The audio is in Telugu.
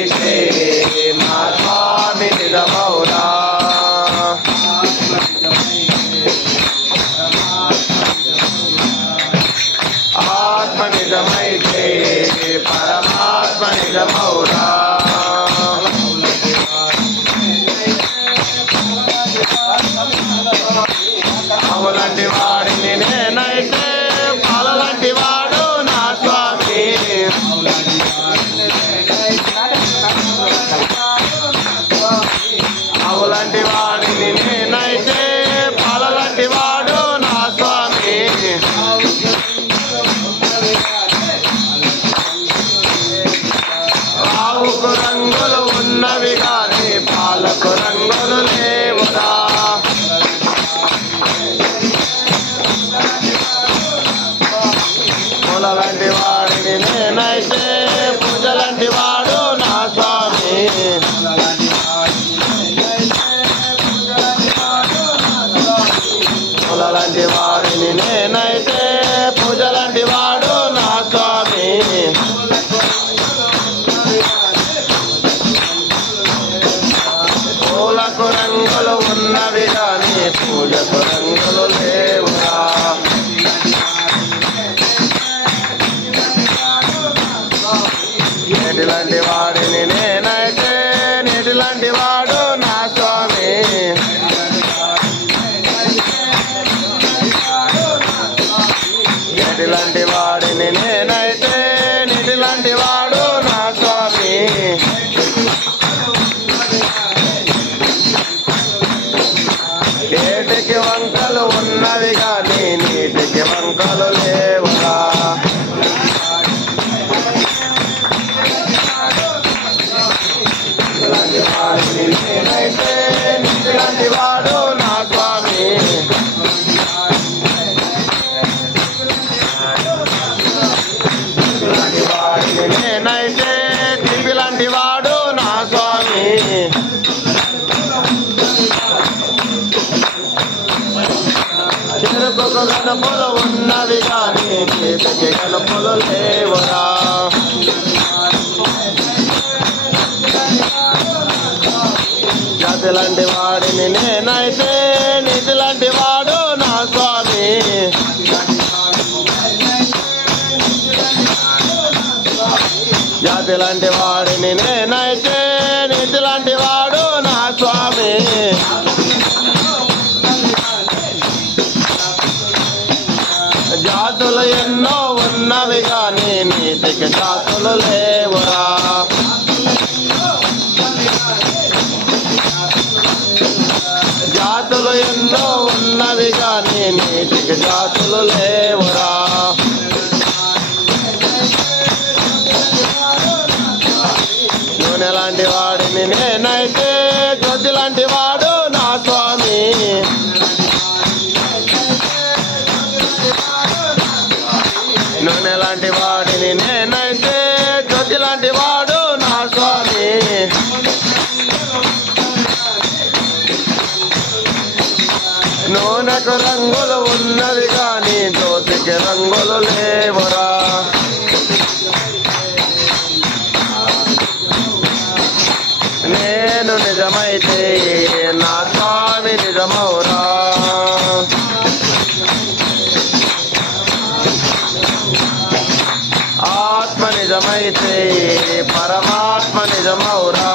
నిజమైతే నా స్వామి నిజమౌరా. ఆత్మ నిజమైతే పరమాత్మ నిజమౌరా. పాములంటి వాడిని నేనైతే పాలలాంటి వాడు నా స్వామి. పాములాంటి వాడిని నేనైతే పాలలాంటి వాడు నా స్వామి. ఆవుకు రంగులు ఉన్నవి కానీ పాలకు రంగులు లేవురా. పూలలాంటి వాడిని నేనైతే పూజలాంటి వాడు నా స్వామి. పూలలాంటి వాడిని నేనైతే పూజలాంటి వాడు నా స్వామి. పూలకు రంగులు ఉన్నవి కానీ పూజకు రంగులు లేవురా. నీటిలాంటి వాడిని నేనైతే నీటిలాంటి వాడు నా స్వామి. నీటిలాంటి వాడిని నేనైతే నీటిలాంటి వాడు నా స్వామి. ఏటికి వంకలు ఉన్నవి కానీ నీటికి వంకలు లేవురా. నేనైతే నీటిలాంటి వాడు నా స్వామి. వాడిని నేనైతే తీపిలాంటి వాడు నా స్వామి. చెరుకుకు గణపులు ఉన్నవి కానీ తీపికి గణపులు లేవురా. జాతిలాంటి వాడిని నేనైతే నీతిలాంటి వాడు నా స్వామి. జాతిలాంటి వాడిని నేనైతే నీతిలాంటి వాడు నా స్వామి. జాతులు ఎన్నో ఉన్నవి కానీ నీతికి జాతులు లేవురా. జాతులు ఎన్నో ఉన్నవి కానీ నీటికి జాతులు లేవురా. నూనె లాంటి వాడిని నేనైతే జ్యోతి లాంటి వాడు నా స్వామి. నూనె లాంటి వాడిని నేనైతే జ్యోతి లాంటి వాడు నా స్వామి. నూనెకు రంగులు ఉన్నవి కానీ జ్యోతికి రంగులు లేవురా. నేను నిజమైతే నా స్వామి నిజమౌరా. ఆత్మ నిజమైతే పరమాత్మ నిజమౌరా.